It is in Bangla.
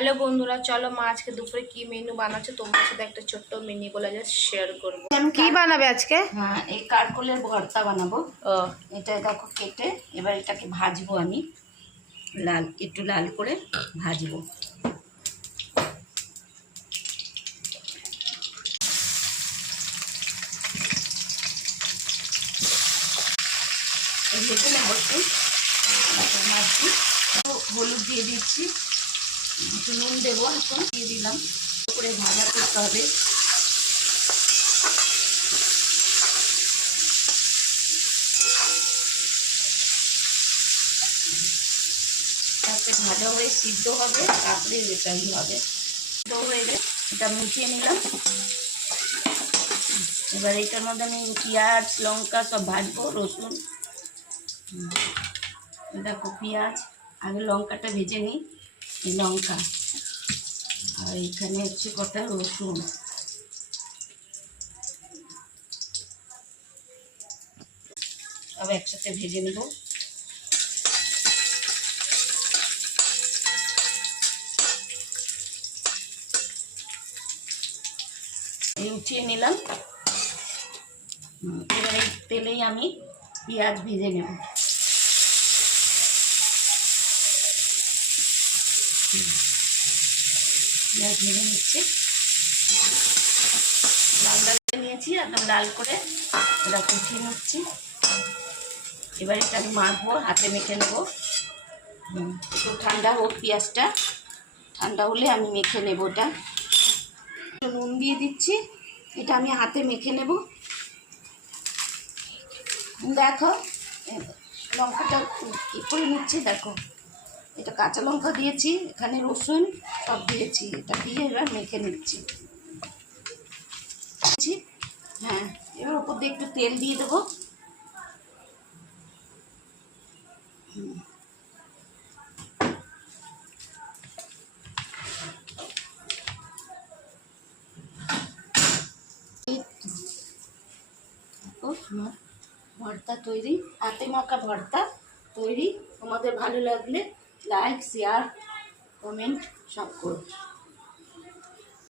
হ্যালো বন্ধুরা, চলো মা আজকে দুপুরে কি মেনু বানাচ্ছে তোমার সাথে একটা ছোট্ট মিনি বলে জাস্ট শেয়ার করবো। কি বানাবে আজকে? হ্যাঁ, এই কারকলের ভর্তা বানাবো। এটা দেখো কেটে এবার এটাকে ভাজবো আমি, একটু লাল করে ভাজবো। ভেজে নেবো একটু হলুদ দিয়ে দিচ্ছি, একটু নুন দেবো, এখন দিয়ে দিলাম করে ভাজা করতে হবে। তারপরে ভাজা হয়ে সিদ্ধ হবে, তারপরে এটাই হবে। সিদ্ধ হয়ে গেলে এটা মিশিয়ে নিলাম। এবার এটার মধ্যে আমি পেঁয়াজ লঙ্কা সব ভাজবো, রসুন। দেখো পেঁয়াজ আগে লঙ্কাটা ভেজে নিই, এই লঙ্কা আর এখানে হচ্ছে কটা রসুন। সব একসাথে ভেজে নেব। এই উঠিয়ে নিলাম। এবার এই তেলেই আমি পেঁয়াজ ভেজে নেব। পেঁয়াজ ভেজে নিচ্ছি, লাল লাল নিয়েছি, একদম লাল করে এটা উঠিয়ে নিচ্ছি। এবার এটা আমি মাখবো, হাতে মেখে নেবো। একটু ঠান্ডা হোক, পেঁয়াজটা ঠান্ডা হলে আমি মেখে নেব। ওটা নুন দিয়ে দিচ্ছি, এটা আমি হাতে মেখে নেব। দেখো লঙ্কাটা কি করে নিচ্ছি, দেখো এটা কাঁচা লঙ্কা দিয়েছি, এখানে রসুন সব দিয়েছি, এটা দিয়ে এবার মেখে নিচ্ছি। হ্যাঁ, এবার ওপর দিয়ে একটু তেল দিয়ে দেবো। ভর্তা তৈরি, হাতে মাখা ভর্তা তৈরি। তোমাদের ভালো লাগলে লাইক শেয়ার কমেন্ট সব করো।